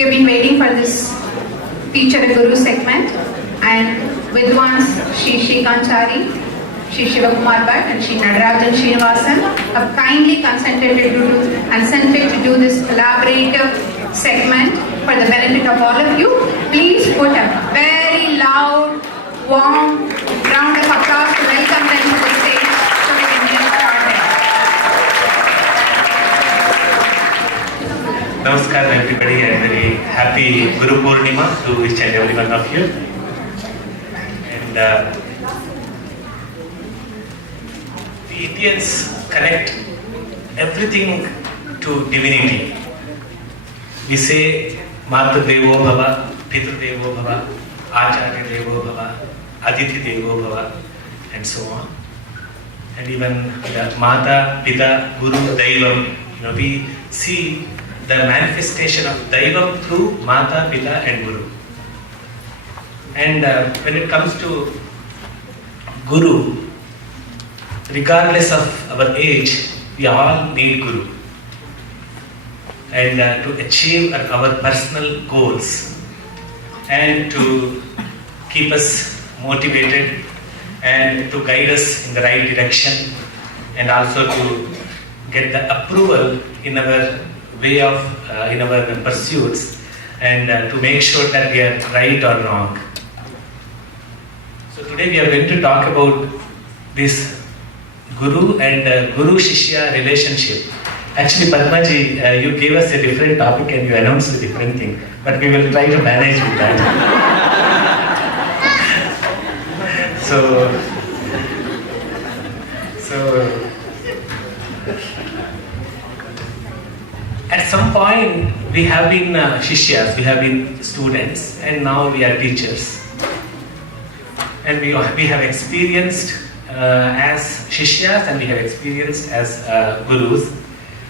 We have been waiting for this Teacher Guru segment, and Vidwans Sri Srikanth Chary, Shri Shivkumar Bhat and Shri Natarajan Srinivasan have kindly consented to do this collaborative segment for the benefit of all of you. Please put a very loud, warm round of applause to welcome them to the stage so we can get started. Namaskar everybody, and very happy Guru Purnima to each and every one of you. And the Indians connect everything to divinity. We say Matra Devo Bhava, Pitra Devo Bhava, Acharya Devo Bhava, Aditi Devo Bhava, and so on. And even the Mata, Pita, Guru, Daivam, we see the manifestation of Daivam through Mata, Pita and Guru. And when it comes to Guru, regardless of our age, we all need Guru. And to achieve our personal goals and to keep us motivated and to guide us in the right direction, and also to get the approval in our way of in our pursuits, and to make sure that we are right or wrong. So today we are going to talk about this Guru and Guru-Shishya relationship. Actually, Padmaji, you gave us a different topic and you announced a different thing, but we will try to manage with that. So at some point we have been Shishyas, we have been students, and now we are teachers. And we have experienced as Shishyas, and we have experienced as Gurus.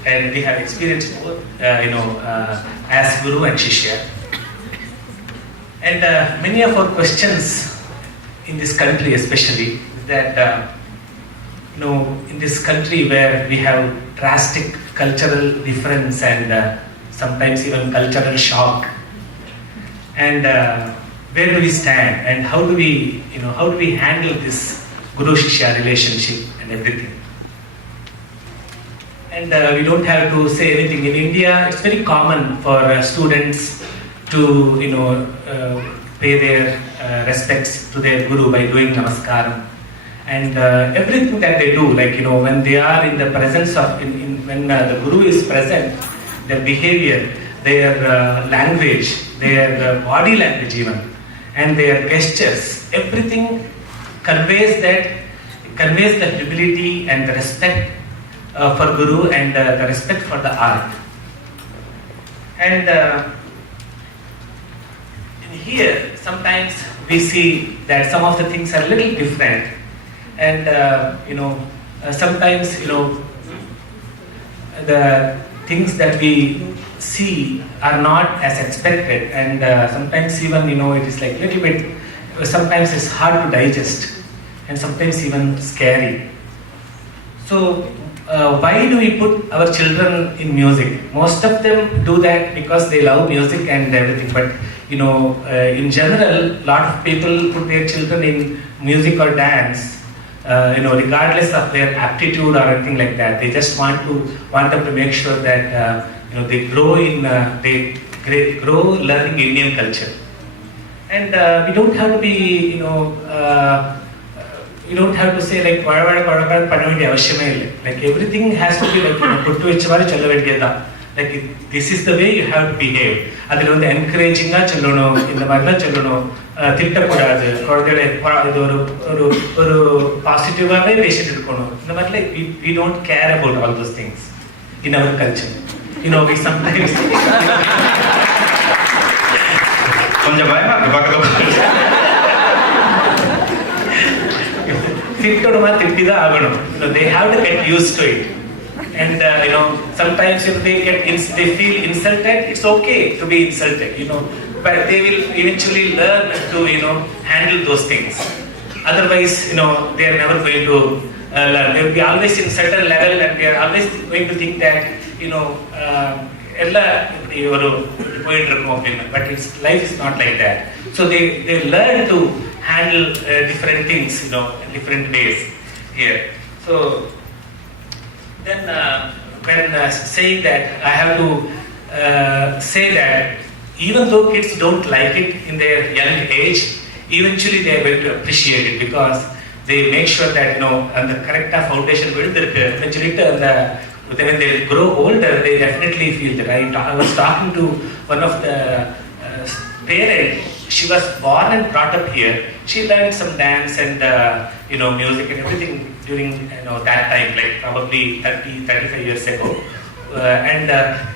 And we have experienced both, as Guru and Shishya. And many of our questions in this country, especially, that in this country where we have drastic cultural difference and sometimes even cultural shock, and where do we stand, and how do we handle this Guru-Shishya relationship and everything. And we don't have to say anything. In India, it's very common for students to, pay their respects to their Guru by doing namaskaram. And everything that they do, when they are in the presence of, when the Guru is present, their behavior, their language, their body language even, and their gestures, everything conveys the humility and the respect for Guru and the respect for the art. And in here, sometimes we see that some of the things are a little different, and sometimes the things that we see are not as expected, and sometimes even it is like little bit. Sometimes it's hard to digest, and sometimes even scary. So why do we put our children in music? Most of them do that because they love music and everything, but in general, a lot of people put their children in music or dance, regardless of their aptitude or anything like that. They just want them to make sure that they grow learning Indian culture. And we don't have to be, you don't have to say like everything has to be like like this is the way you have to behave. Adil encouraging positive we don't care about all those things in our culture. We sometimes they have to get used to it, and sometimes if they feel insulted, it's okay to be insulted, but they will eventually learn to handle those things. Otherwise, they are never going to learn. They will be always in certain level, and they are always going to think that போயிட்டு இருக்கும் அப்படின்னு. But life is not like that. So they learn to handle different things, in different ways here. So then when saying that, I have to say that even though kids don't like it in their young age, eventually they are going to appreciate it because they make sure that and the correct foundation விழுந்திருக்கு அப்படின்னு சொல்லிட்டு when they grow older, they definitely feel that. I was talking to one of the parents. She was born and brought up here. She learned some dance and music and everything during that time, like probably 35 years ago. And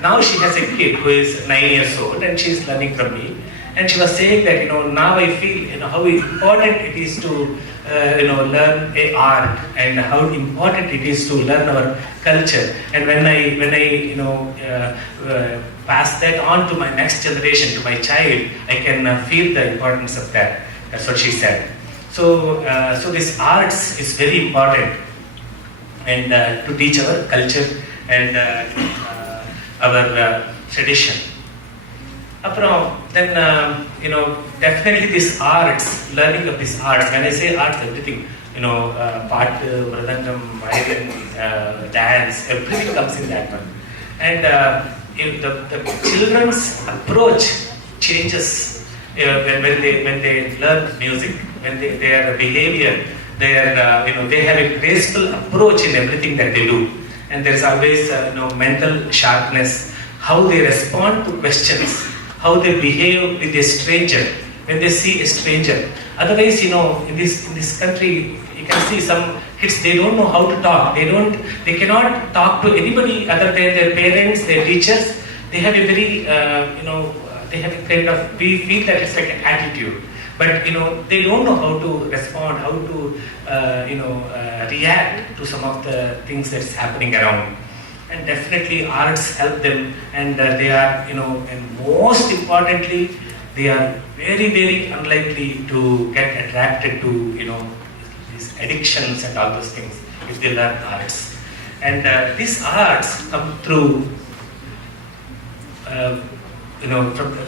now she has a kid who is 9 years old and she is learning from me. And she was saying that now I feel how important it is to learn a art and how important it is to learn our culture. And when I pass that on to my next generation, to my child, I can feel the importance of that. That's what she said. So this arts is very important, and to teach our culture and our tradition. Then definitely this arts, learning of these arts. When I say arts, everything, Bhat, Mridangam, violin, dance, everything comes in that one. And the children's approach changes when they learn music, when their behavior, they have a graceful approach in everything that they do. And there is always mental sharpness, how they respond to questions, how they behave with a stranger when they see a stranger. Otherwise, in this country, you can see some kids, they don't know how to talk. They cannot talk to anybody other than their parents, their teachers. They have a very, they have a kind of, we feel that it's like an attitude. But they don't know how to respond, how to react to some of the things that's happening around. And definitely arts help them, and they are and most importantly, they are very, very unlikely to get attracted to these addictions and all those things if they learn arts. And these arts come through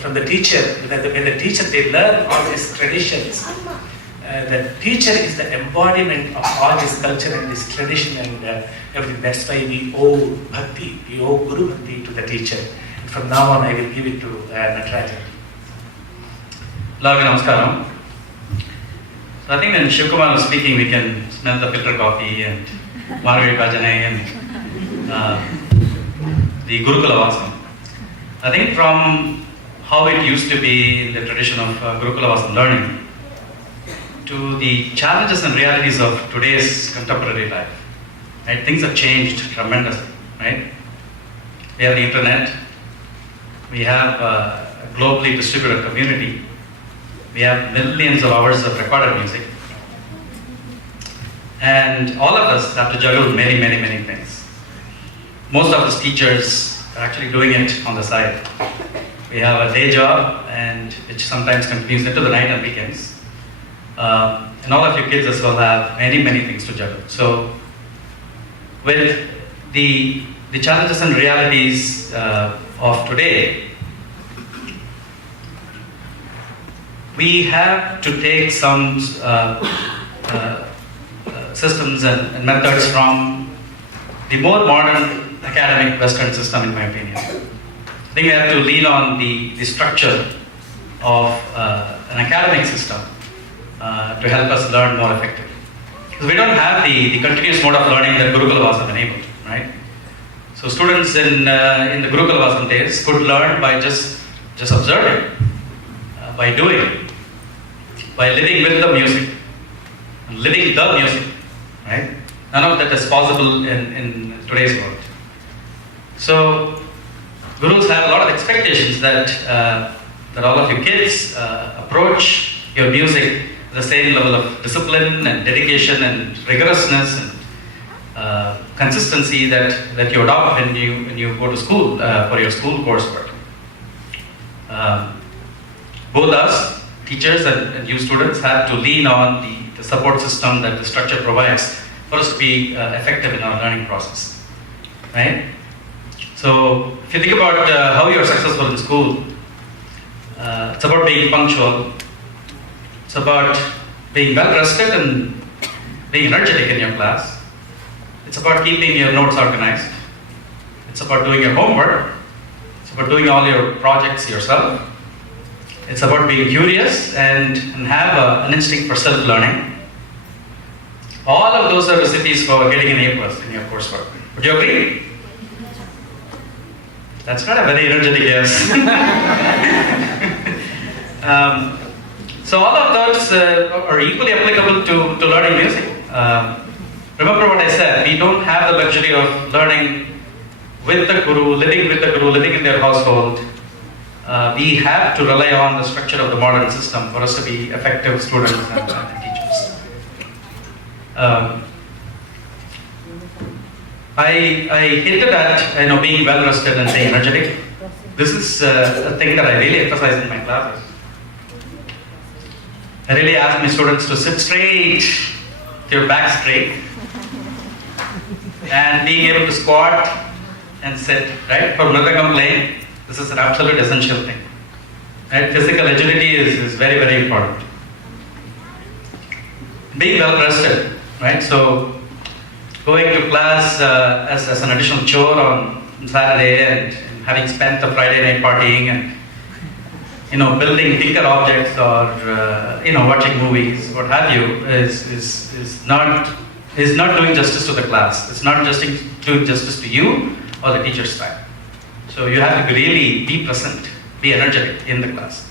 from the teacher. When the teacher, they learn all these traditions. The teacher is the embodiment of all this culture and this tradition and everything. That's why we owe bhakti, we owe Guru Bhakti to the teacher. And from now on, I will give it to Natarajan. Namaskaram. So I think when Shivkumar was speaking, we can smell the filter coffee and Margari Bhajane and the Gurukula Vasam. I think from how it used to be in the tradition of Gurukula Vasam learning to the challenges and realities of today's contemporary life, right? Things have changed tremendously, right? We have the internet, we have a globally distributed community, we have millions of hours of recorded music, and all of us have to juggle many, many, many things. Most of us teachers are actually doing it on the side. We have a day job, and which sometimes continues into the night and weekends. And all of you kids as well have many, many things to juggle. So, with the challenges and realities of today, we have to take some systems and methods from the more modern academic Western system, in my opinion. I think we have to lean on the structure of an academic system to help us learn more effectively. Because we don't have the continuous mode of learning that Gurukula Vasam enabled, right? So students in the Gurukula Vasam days could learn by just observing, by doing, by living with the music, living the music, right? None of that is possible in today's world. So gurus have a lot of expectations that all of you kids approach your music the same level of discipline and dedication and rigorousness and consistency that you adopt when you go to school for your school coursework. Both us, teachers and you students, have to lean on the support system that the structure provides for us to be effective in our learning process, right? So if you think about how you're successful in school, It's about being punctual. It's about being well rested and being energetic in your class. It's about keeping your notes organized. It's about doing your homework. It's about doing all your projects yourself. It's about being curious and have an instinct for self-learning. All of those are recipes for getting an A+ in your coursework. Would you agree? That's not a very energetic yes. So all of those are equally applicable to learning music. Remember what I said, we don't have the luxury of learning with the guru, living in their household. We have to rely on the structure of the modern system for us to be effective students and teachers. I hinted at being well rested and being energetic. This is a thing that I really emphasize in my classes. I really ask my students to sit straight, your back straight, and being able to squat and sit, right? For mridangam playing, this is an absolute essential thing. Right? Physical agility is very, very important. Being well rested, right? So going to class as an additional chore on Saturday and having spent the Friday night partying and building tinker objects or watching movies, what have you, is not doing justice to the class. It's not just doing justice to you or the teacher's time. So you have to really be present, be energetic in the class.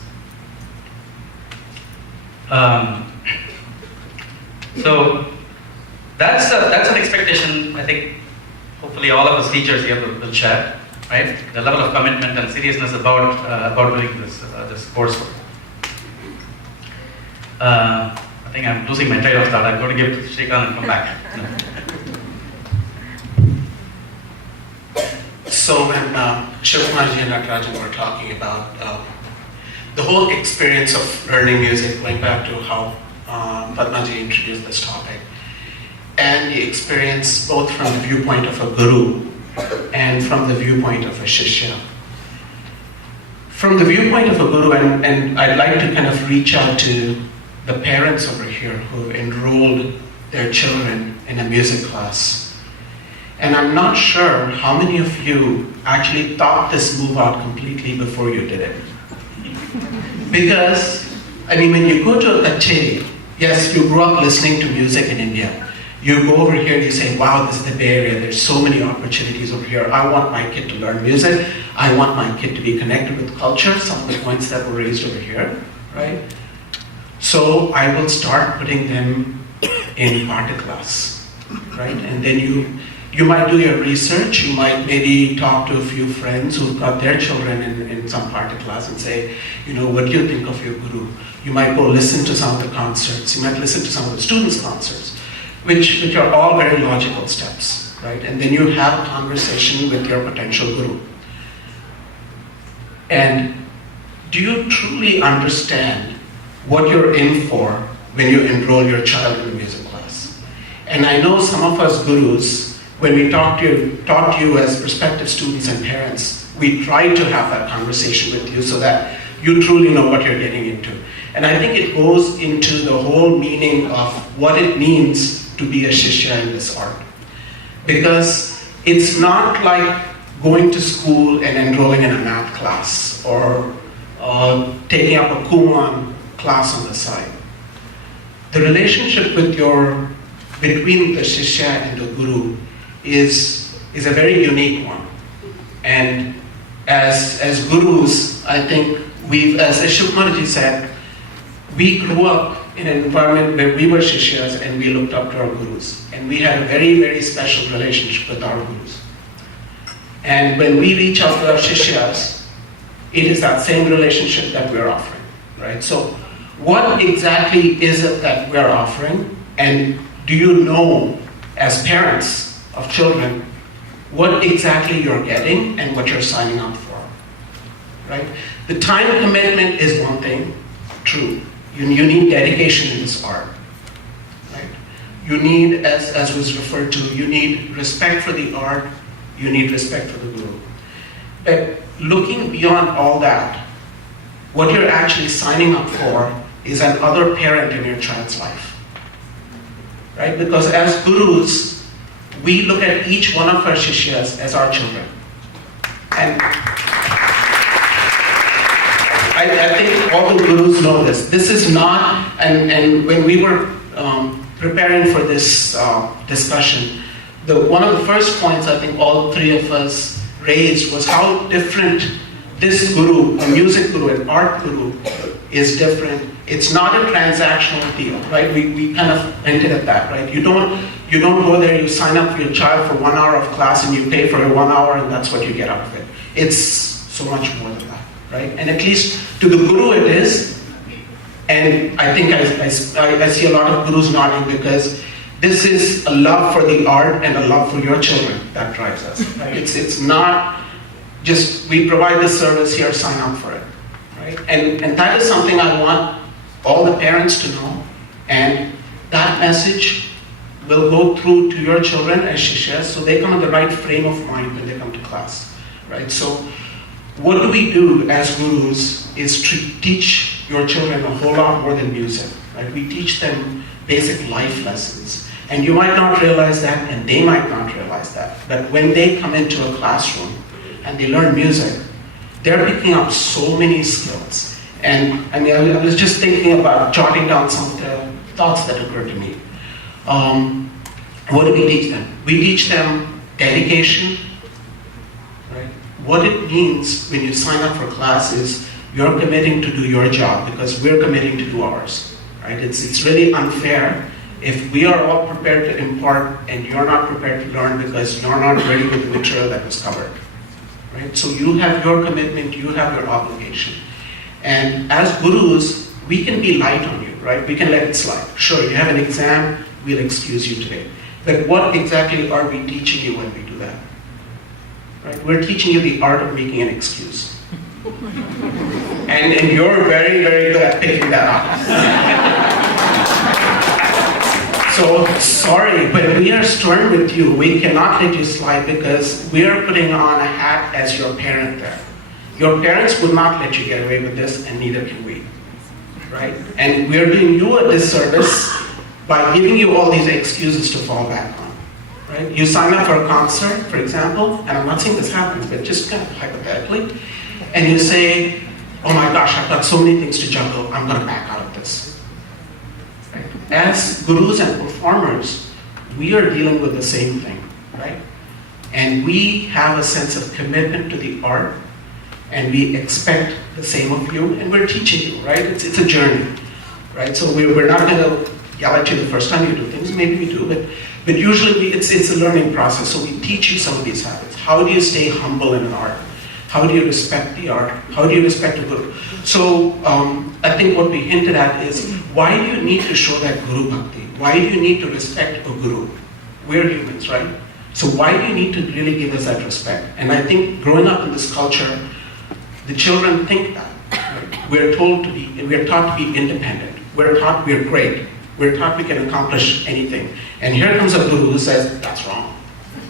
So that's an expectation. I think hopefully all of us teachers here will share, right? The level of commitment and seriousness about doing this coursework. I think I'm losing my train of thought. I'm going to give to Srikanth and come back. So when Shivkumar and Natarajan were talking about the whole experience of learning music, going back to how Padmaji introduced this topic, and the experience both from the viewpoint of a guru and from the viewpoint of a shishya. From the viewpoint of a guru, and I'd like to kind of reach out to the parents over here who enrolled their children in a music class. And I'm not sure how many of you actually thought this move out completely before you did it. Because, when you go to a kacheri, yes, you grew up listening to music in India. You go over here and you say, wow, this is the Bay Area, there's so many opportunities over here. I want my kid to learn music. I want my kid to be connected with culture, some of the points that were raised over here, right? So I will start putting them in Bhat class, right? And then you might do your research, you might maybe talk to a few friends who've got their children in some Bhat class and say, what do you think of your guru? You might go listen to some of the concerts, you might listen to some of the students' concerts, which are all very logical steps, right? And then you have a conversation with your potential guru. And do you truly understand what you're in for when you enroll your child in a music class? And I know some of us gurus, when we talk to you as prospective students and parents, we try to have that conversation with you so that you truly know what you're getting into. And I think it goes into the whole meaning of what it means to be a shishya in this art. Because it's not like going to school and enrolling in a math class or taking up a Kumon class on the side. The relationship between the shishya and the guru is a very unique one. And as gurus, I think as Shivkumar said, we grew up in an environment where we were shishyas and we looked up to our gurus. And we had a very, very special relationship with our gurus. And when we reach out to our shishyas, it is that same relationship that we're offering, right? So what exactly is it that we're offering? And do you know, as parents of children, what exactly you're getting and what you're signing up for, right? The time commitment is one thing, true. You need dedication in this art, right? You need, as was referred to, you need respect for the art, you need respect for the guru. But looking beyond all that, what you're actually signing up for is another parent in your child's life. Right? Because as gurus, we look at each one of our Shishyas as our children. And I think all the gurus know this. This is not, and when we were preparing for this discussion, one of the first points I think all three of us raised was how different this guru, a music guru, an art guru, is different. It's not a transactional deal, right? We kind of hinted at that, right? You don't go there, you sign up for your child for 1 hour of class and you pay for your 1 hour and that's what you get out of it. It's so much more than that, right? And at least to the guru it is. And I think I see a lot of gurus nodding because this is a love for the art and a love for your children that drives us. Right? It's not just we provide this service here, sign up for it, right? And that is something I want all the parents to know, and that message will go through to your children as Shishyas, so they come in the right frame of mind when they come to class, right? So what do we do as gurus is to teach your children a whole lot more than music, right? We teach them basic life lessons. And you might not realize that, and they might not realize that. But when they come into a classroom and they learn music, they're picking up so many skills. And I mean, I was just thinking about jotting down some of the thoughts that occurred to me. What do we teach them? We teach them dedication, right? What it means when you sign up for class is you're committing to do your job because we're committing to do ours, right? It's really unfair if we are all prepared to impart and you're not prepared to learn because you're not ready with the material that was covered, right? So you have your commitment, you have your obligation. And as gurus, we can be light on you, right? We can let it slide. Sure, you have an exam, we'll excuse you today. But what exactly are we teaching you when we do that? Right? We're teaching you the art of making an excuse. And you're very, very good at picking that up. So, sorry, but we are stern with you. We cannot let you slide because we are putting on a hat as your parent there. Your parents would not let you get away with this, and neither can we, right? And we're doing you a disservice by giving you all these excuses to fall back on, right? You sign up for a concert, for example, and I'm not saying this happens, but just kind of hypothetically, and you say, oh my gosh, I've got so many things to juggle, I'm going to back out of this. Right? As gurus and performers, we are dealing with the same thing, right? And we have a sense of commitment to the art, and we expect the same of you, and we're teaching you, right? It's a journey, right? So we're not going to yell at you the first time you do things, maybe we do, but usually it's a learning process, so we teach you some of these habits. How do you stay humble in an art? How do you respect the art? How do you respect a guru? So I think what we hinted at is, why do you need to show that guru bhakti? Why do you need to respect a guru? We're humans, right? So why do you need to really give us that respect? And I think growing up in this culture, the children think that. Right? We're taught to be independent. We're taught we're great. We're taught we can accomplish anything. And here comes a guru who says, that's wrong.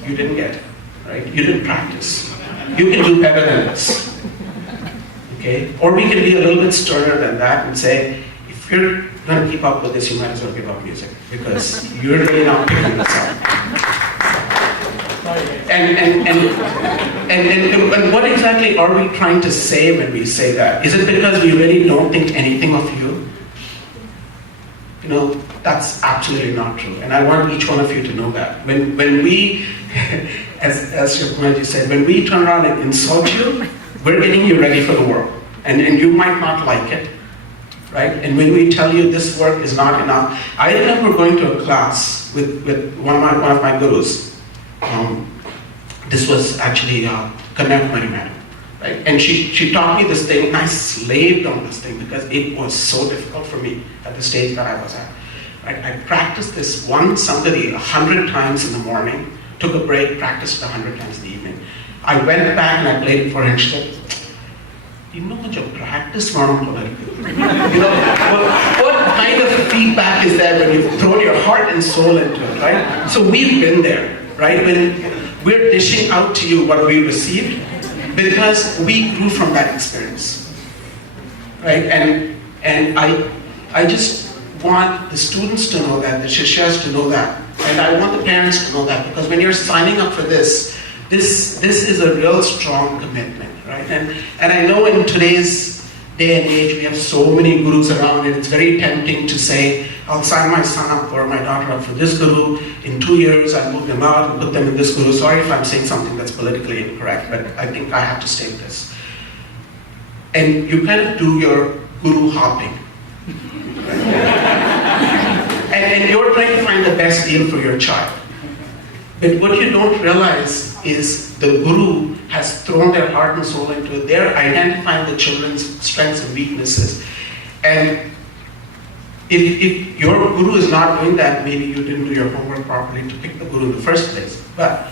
You didn't get it, right? You didn't practice. You can do better than this. Okay? Or we can be a little bit sterner than that and say, if you're going to keep up with this, you might as well give up music because you're really not picking this up. And what exactly are we trying to say when we say that? Is it because we really don't think anything of you? You know, that's absolutely not true. And I want each one of you to know that. When we, as Shivkumar said, when we turn around and insult you, we're getting you ready for the world. And you might not like it, right? And when we tell you this work is not enough, I remember going to a class with one of my gurus. This was actually Carnatic, right? And she taught me this thing, and I slaved on this thing because it was so difficult for me at the stage that I was at. Right? I practiced this one Sangadi 100 times in the morning, took a break, practiced 100 times in the evening. I went back and I played it for her, and she said, you know what your practice You know, what kind of feedback is there when you've thrown your heart and soul into it, right? So we've been there, right? When we're dishing out to you what we received because we grew from that experience. right? And I just want the students to know that, the Shishyas to know that, and I want the parents to know that, because when you're signing up for this is a real strong commitment, right? And I know in today's day and age we have so many gurus around, and it's very tempting to say, I'll sign my son up or my daughter up for this guru. In 2 years, I'll move them out and put them in this guru. Sorry if I'm saying something that's politically incorrect, but I think I have to state this. And you kind of do your guru hopping. and you're trying to find the best deal for your child. But what you don't realize is the guru has thrown their heart and soul into it. They're identifying the children's strengths and weaknesses. And if your guru is not doing that, maybe you didn't do your homework properly to pick the guru in the first place. But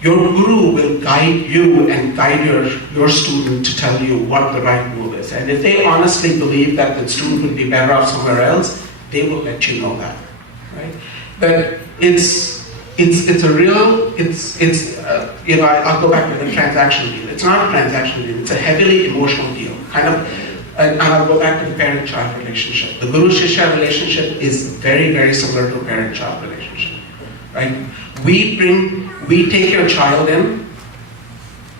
your guru will guide you and guide your student to tell you what the right move is. And if they honestly believe that the student would be better off somewhere else, they will let you know that, right? But it's a real, I'll go back to the transactional deal. It's not a transactional deal, it's a heavily emotional deal, kind of. And I'll go back to the parent-child relationship. The Guru-Shishya relationship is very, very similar to a parent-child relationship, right? We take your child in,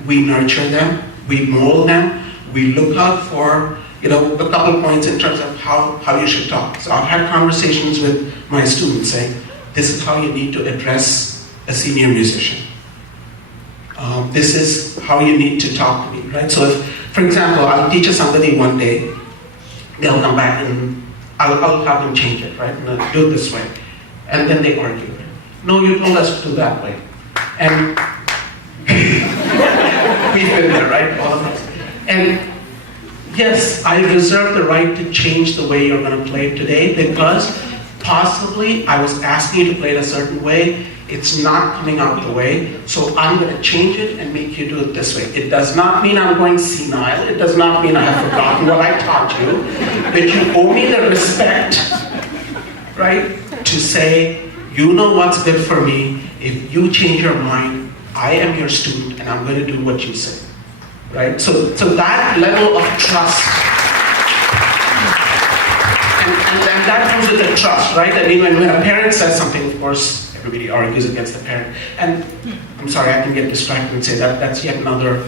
we nurture them, we mold them, we look out for, a couple points in terms of how you should talk. So I've had conversations with my students saying, this is how you need to address a senior musician. This is how you need to talk to me, right? So if, for example, I'll teach somebody one day, they'll come back and I'll have them change it, right? And I'll do it this way. And then they argue. No, you told us to do that way. And we've been there, right? All of us. And yes, I reserve the right to change the way you're going to play today, because possibly I was asking you to play it a certain way. It's not coming out the way, so I'm going to change it and make you do it this way. It does not mean I'm going senile. It does not mean I have forgotten what I taught you. But you owe me the respect, right, to say, you know what's good for me. If you change your mind, I am your student and I'm going to do what you say, right? So that level of trust, and that comes with the trust, right? I mean, when a parent says something, of course, everybody argues against the parent. And I'm sorry, I can get distracted and say that's yet another,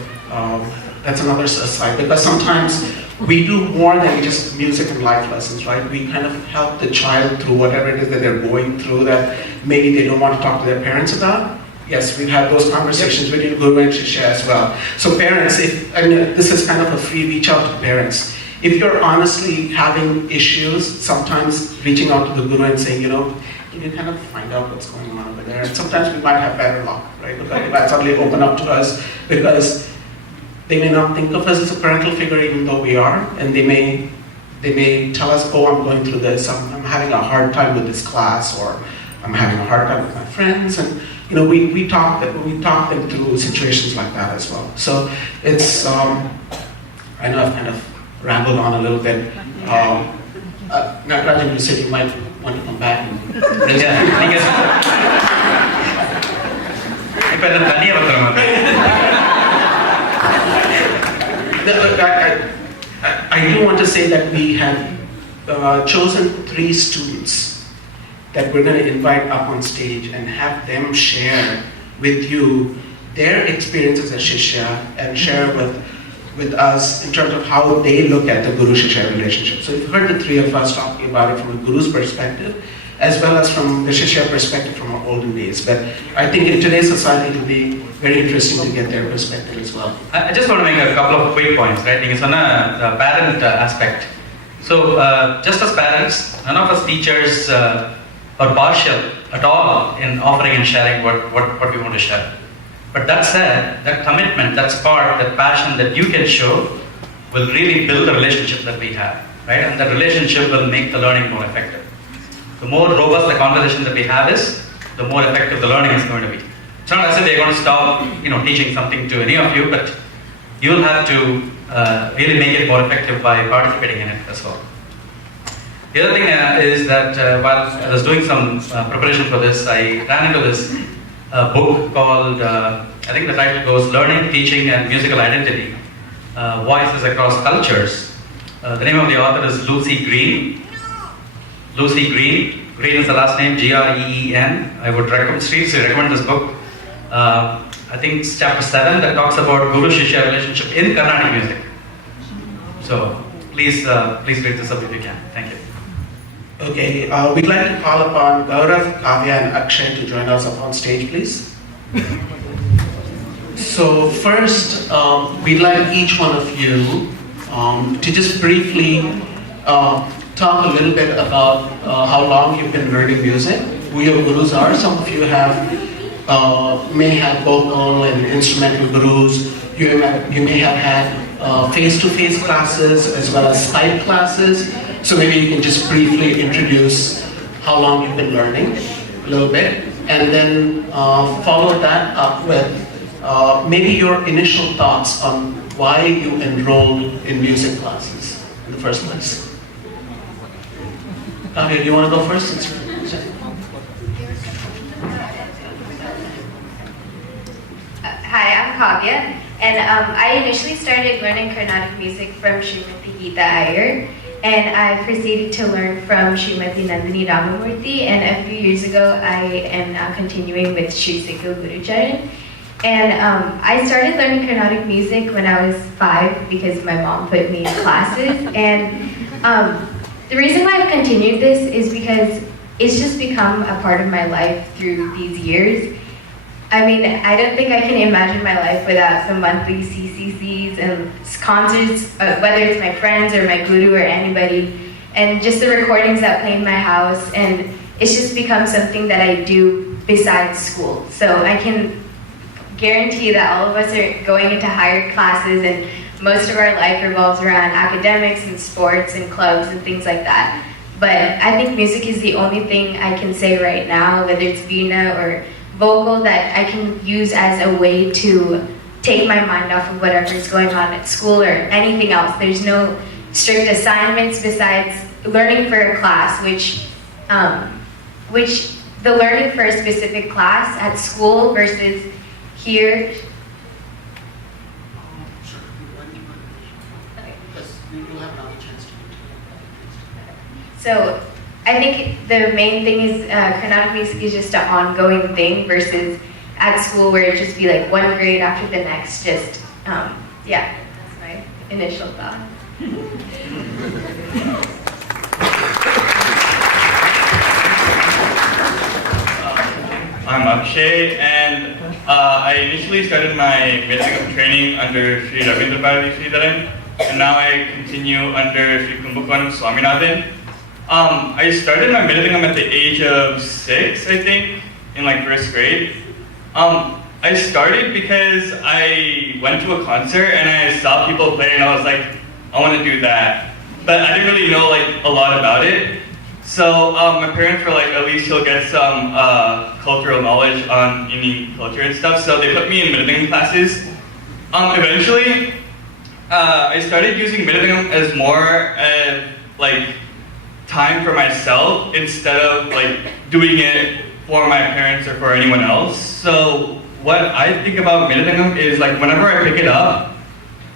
that's another aside, because sometimes we do more than just music and life lessons, right? We kind of help the child through whatever it is that they're going through that maybe they don't want to talk to their parents about. Yes, we've had those conversations with you, Guru and Shishya as well. So parents, this is kind of a free reach out to parents. If you're honestly having issues, sometimes reaching out to the Guru and saying, can you kind of find out what's going on over there? And sometimes we might have better luck, right? Because they might suddenly open up to us, because they may not think of us as a parental figure, even though we are, and they may tell us, oh, I'm going through this, I'm having a hard time with this class, or I'm having a hard time with my friends, and we talk them through situations like that as well. So it's, I know I've kind of rambled on a little bit. Natarajan, you said you might want to come back and I do want to say that we have chosen 3 students that we're going to invite up on stage and have them share with you their experiences as Shishya and share with us in terms of how they look at the Guru-Shishya relationship. So you've heard the 3 of us talking about it from a Guru's perspective, as well as from the Shishya perspective from our olden days. But I think in today's society, it will be very interesting to get their perspective as well. I just want to make a couple of quick points, right? It's on the parent aspect. So just as parents, none of us teachers are partial at all in offering and sharing what we want to share. But that said, that commitment, that spark, that passion that you can show will really build the relationship that we have, right? And that relationship will make the learning more effective. The more robust the conversation that we have is, the more effective the learning is going to be. It's not as if they're going to stop, teaching something to any of you, but you'll have to really make it more effective by participating in it as well. The other thing is that while I was doing some preparation for this, I ran into this book called, I think the title goes, Learning, Teaching and Musical Identity, Voices Across Cultures. The name of the author is Lucy Green. Lucy Green. Green is the last name, Green. I would recommend this book. I think it's chapter 7 that talks about Guru-Shishya relationship in Carnatic music. So please read this up if you can. Thank you. Okay, we'd like to call upon Gaurav, Kavya, and Akshay to join us up on stage, please. So first, we'd like each one of you to just briefly talk a little bit about how long you've been learning music, who your gurus are. Some of you may have vocal and instrumental gurus. You may have had face-to-face classes as well as Skype classes. So maybe you can just briefly introduce how long you've been learning a little bit, and then follow that up with maybe your initial thoughts on why you enrolled in music classes in the first place. Kavya, do you want to go first? Hi, I'm Kavya, and I initially started learning Carnatic music from Srimati Geeta Iyer, and I proceeded to learn from Srimati Nandini Ramamurthy, and a few years ago I am now continuing with Sri Sikil Gurucharan. And I started learning Carnatic music when I was 5 because my mom put me in classes, and the reason why I've continued this is because it's just become a part of my life through these years. I mean, I don't think I can imagine my life without some monthly CCCs and concerts, whether it's my friends or my guru or anybody, and just the recordings that play in my house, and it's just become something that I do besides school. So I can guarantee that all of us are going into higher classes, and most of our life revolves around academics and sports and clubs and things like that. But I think music is the only thing I can say right now, whether it's Veena or vocal, that I can use as a way to take my mind off of whatever is going on at school or anything else. There's no strict assignments besides learning for a class, which the learning for a specific class at school versus here. So I think the main thing is Carnatic music is just an ongoing thing versus at school where it just be like one grade after the next. Just yeah, that's my initial thought. I'm Akshay, and I initially started my Vedangam training under Sri Ravindra Bharati Sridharan, and now I continue under Sri Kumbhakonam Swaminathan. I started my Vedangam at the age of 6, I think, in like 1st grade. I started because I went to a concert and I saw people play, and I was like, I want to do that. But I didn't really know like a lot about it. So my parents were like, at least you'll get some cultural knowledge on Indian culture and stuff. So they put me in Vedangam classes. Eventually, I started using Vedangam as more like time for myself instead of like doing it for my parents or for anyone else. So what I think about Vedangam is like whenever I pick it up,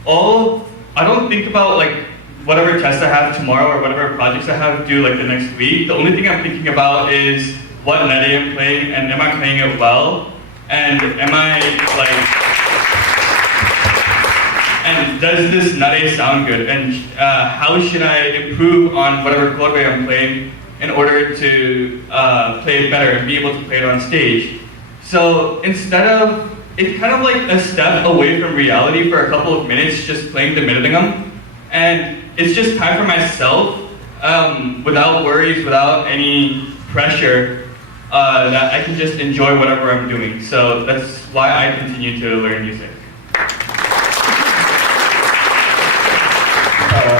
I don't think about like whatever tests I have tomorrow or whatever projects I have to do like the next week. The only thing I'm thinking about is what nade I'm playing, and am I playing it well, and am I and does this nade sound good, and how should I improve on whatever chord way I'm playing in order to play it better and be able to play it on stage. So instead of, it's kind of like a step away from reality for a couple of minutes just playing the Vedangam, and it's just time for myself, without worries, without any pressure, that I can just enjoy whatever I'm doing. So that's why I continue to learn music.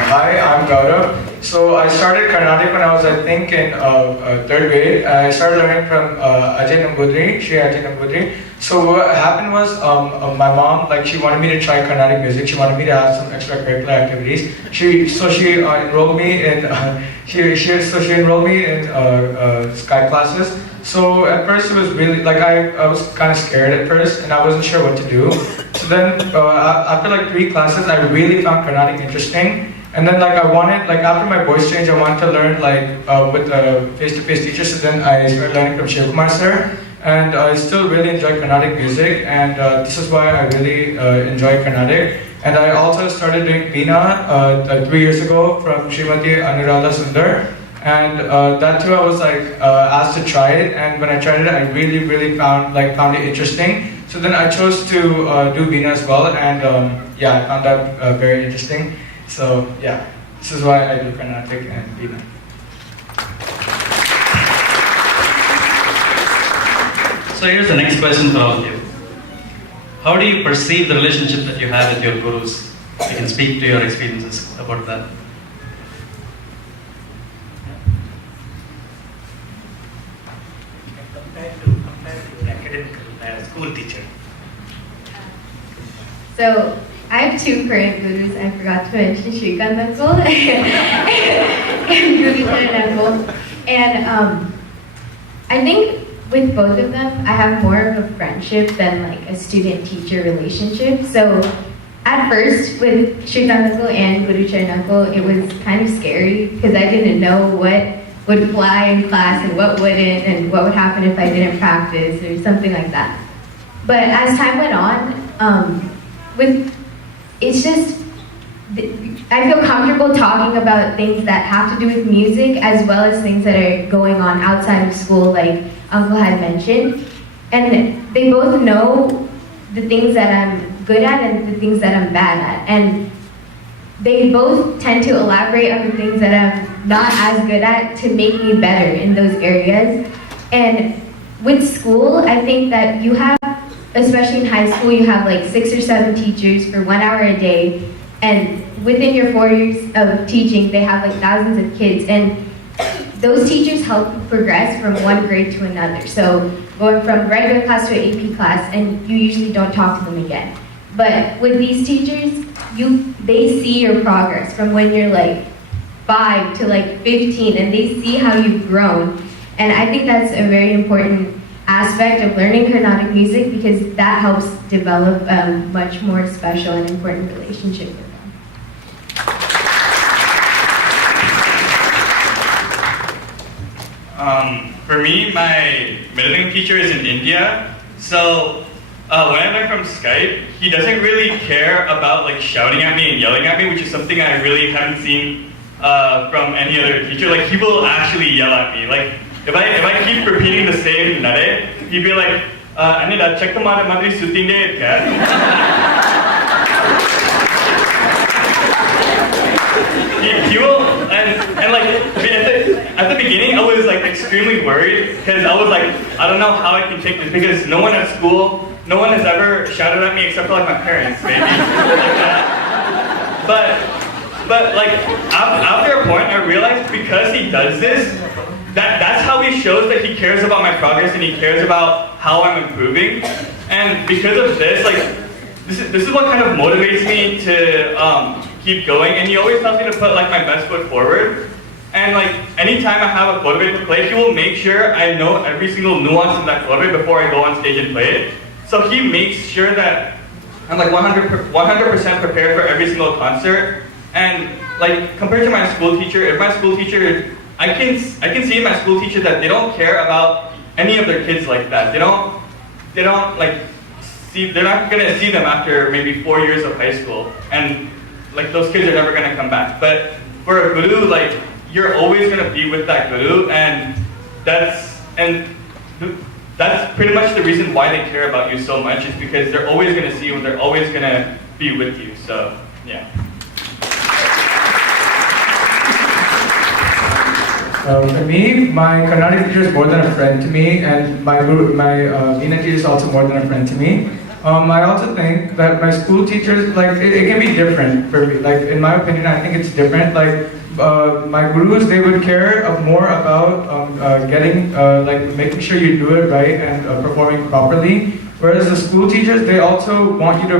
Hi, I'm Gaurav. So I started Carnatic when I was, I think, in 3rd grade. I started learning from Ajay Nambudri, Shri Ajay Nambudri. So what happened was, my mom, like, she wanted me to try Carnatic music. She wanted me to have some extracurricular activities. She enrolled me in Skype classes. So at first it was really, like, I was kind of scared at first, and I wasn't sure what to do. So So then after like 3 classes, I really found Carnatic interesting. And then like I wanted, like after my voice change, I wanted to learn like with face-to-face teachers. So then I started learning from Shivkumar sir. And I still really enjoy Carnatic music, and this is why I really enjoy Carnatic. And I also started doing Veena 3 years ago from Srimati Anuradha Sundar. And that too, I was like asked to try it, and when I tried it, I really found it interesting. So then I chose to do Veena as well, and yeah, I found that very interesting. So yeah, this is why I do Carnatic and Veena. So here's the next question for all of you. How do you perceive the relationship that you have with your gurus? You can speak to your experiences about that. Compared to academic school teacher. So I have 2 current gurus. I forgot to mention Srikanth Uncle and Guru-Shishya Uncle. And I think with both of them, I have more of a friendship than like a student-teacher relationship. So at first, with Srikanth Uncle and Guru-Shishya Uncle, it was kind of scary because I didn't know what would fly in class and what wouldn't, and what would happen if I didn't practice or something like that. But as time went on, it's just, I feel comfortable talking about things that have to do with music as well as things that are going on outside of school, like Uncle had mentioned. And they both know the things that I'm good at and the things that I'm bad at. And they both tend to elaborate on the things that I'm not as good at to make me better in those areas. And with school, I think that you have, especially in high school, you have like 6 or 7 teachers for 1 hour a day. And within your 4 years of teaching, they have like thousands of kids. And those teachers help you progress from one grade to another. So going from regular class to an AP class, and you usually don't talk to them again. But with these teachers, they see your progress from when you're like 5 to like 15, and they see how you've grown. And I think that's a very important aspect of learning Carnatic music, because that helps develop a much more special and important relationship with them. For me, my middle name teacher is in India, so when I learned from Skype, he doesn't really care about like shouting at me and yelling at me, which is something I really haven't seen from any other teacher. Like, he will actually yell at me. Like, if I keep repeating the same nare, he'd be like, "Anida, check the madri sutinde kat." He will, and like at the beginning, I was like extremely worried because I was like, I don't know how I can take this, because no one at school, no one has ever shouted at me except for like my parents, maybe. Like that. But like after a point, I realized because he does this, that's how he shows that he cares about my progress and he cares about how I'm improving. And because of this, like this is what kind of motivates me to keep going. And he always tells me to put like my best foot forward. And like anytime I have a kodabe to play, he will make sure I know every single nuance of that kodabe before I go on stage and play it. So he makes sure that I'm like 100% prepared for every single concert. And like compared to my school teacher, if my school teacher, I can see in my school teacher that they don't care about any of their kids like that. They don't like see, they're not gonna see them after maybe 4 years of high school, and like those kids are never gonna come back. But for a guru, like you're always gonna be with that guru, and that's pretty much the reason why they care about you so much, is because they're always gonna see you and they're always gonna be with you. So yeah. For me, my Carnatic teacher is more than a friend to me, and my Veena teacher is also more than a friend to me. I also think that my school teachers, like, it can be different for me. Like, in my opinion, I think it's different. Like, my gurus, they would care more about making sure you do it right and performing properly. Whereas the school teachers, they also want you to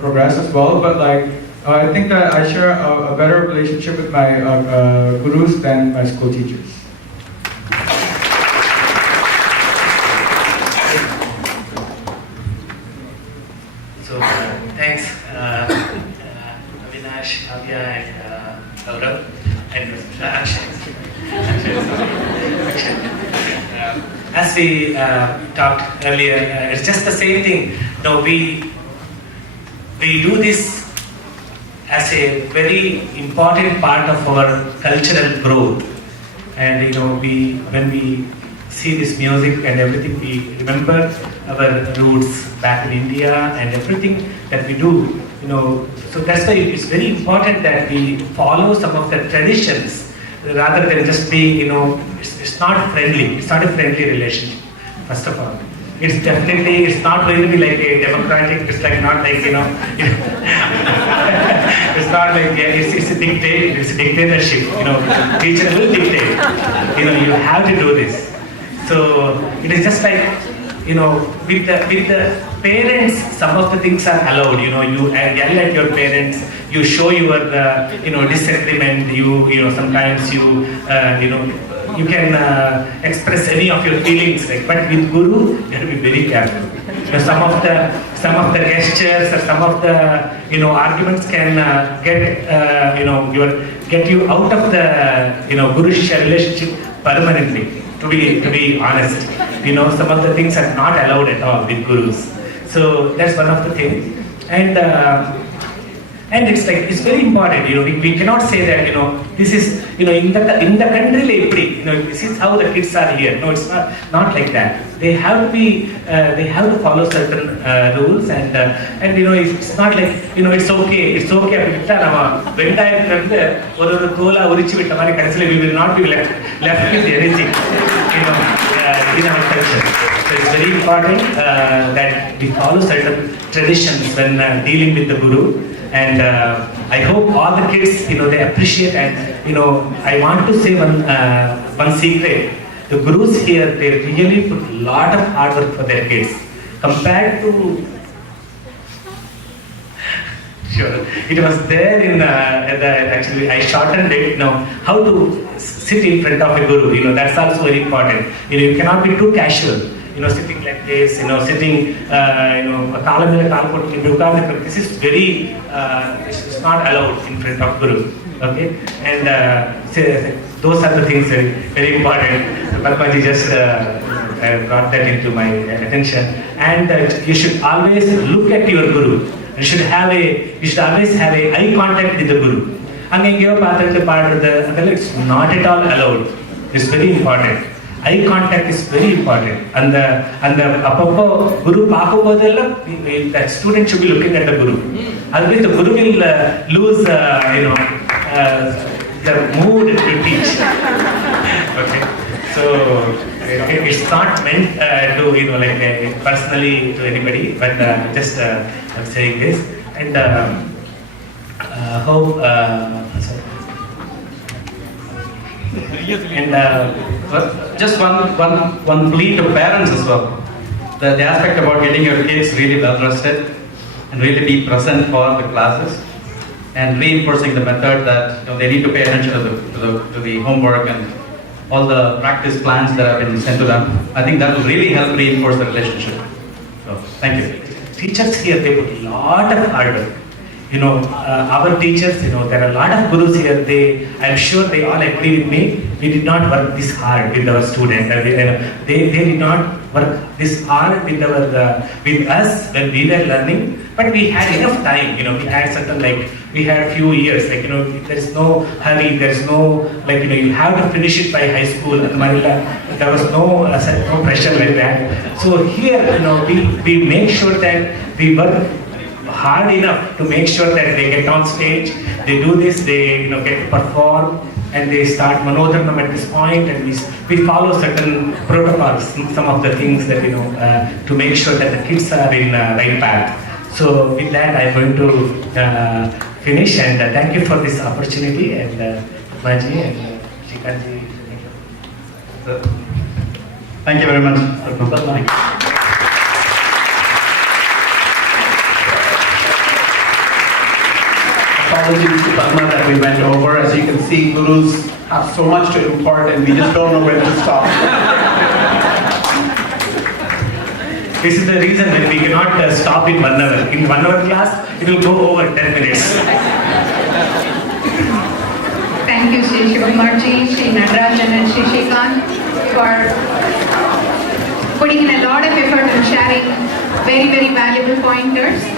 progress as well, but like, I think that I share a better relationship with my gurus than my school teachers. So Gaurav, and Akshay. As we talked earlier, it's just the same thing. No, we do this as a very important part of our cultural growth, and when we see this music and everything, we remember our roots back in India and everything that we do. So that's why it's very important that we follow some of the traditions rather than just being, it's not friendly. It's not a friendly relationship. First of all, it's not going to be like a democratic. It's like not like it's not like it's a dictatorship. Teacher will dictate. You have to do this. So it is just like with the parents, some of the things are allowed. You yell at your parents. You show your disagreement. Sometimes you can express any of your feelings. But with Guru, you have to be very careful. Some of the gestures or some of the arguments can get you out of the Guru-Shishya relationship permanently. To be honest, some of the things are not allowed at all with gurus. So that's one of the things, and it's very important. We cannot say that this is in the country this is how the kids are here. No, it's not like that. They have to follow certain rules, and it's not like it's okay. It's okay. We will not be left with anything. In our culture. So it's very important that we follow certain traditions when dealing with the Guru, and I hope all the kids they appreciate, and I want to say one secret. The Gurus here, they really put a lot of hard work for their kids compared to. Sure. It was there in actually I shortened it now. How to sit in front of a guru, that's also very important. You cannot be too casual, sitting like this, sitting, a kalam. This is very, it's not allowed in front of guru. Okay, and those are the things very, very important. Padmaji just brought that into my attention. And you should always look at your guru. You should always have a eye contact with the guru. It's not at all allowed. It's very important. Eye contact is very important. And the guru that student should be looking at the guru. Otherwise the guru will lose the mood to teach. Okay. So it's not meant to personally to anybody, but just I'm saying this, and hope and just one plea to parents as well. The aspect about getting your kids really well rested and really be present for the classes, and reinforcing the method that they need to pay attention to the homework and all the practice plans that have been sent to them. I think that will really help reinforce the relationship. So, thank you. Teachers here, they put a lot of hard work. Our teachers, there are a lot of gurus here. I'm sure they all agree with me. We did not work this hard with our students. They did not work this hard with us when we were learning. But we had enough time. We had certain we had few years. There is no hurry. There is no you have to finish it by high school. There was no pressure like that. So here, we make sure that we work hard enough to make sure that they get on stage, they do this, they get to perform, and they start manodharmam at this point, and we follow certain protocols, some of the things that to make sure that the kids are in right path. So with that, I'm going to finish, and thank you for this opportunity, and Maji and Srikanth. Thank you very much. Apologies to Padma that we went over. As you can see, gurus have so much to impart and we just don't know when to stop. This is the reason that we cannot stop in 1 hour. In 1 hour class, it will go over 10 minutes. Shri Shivkumar ji, Shri Natarajan and Shri Srikanth for putting in a lot of effort and sharing very, very valuable pointers.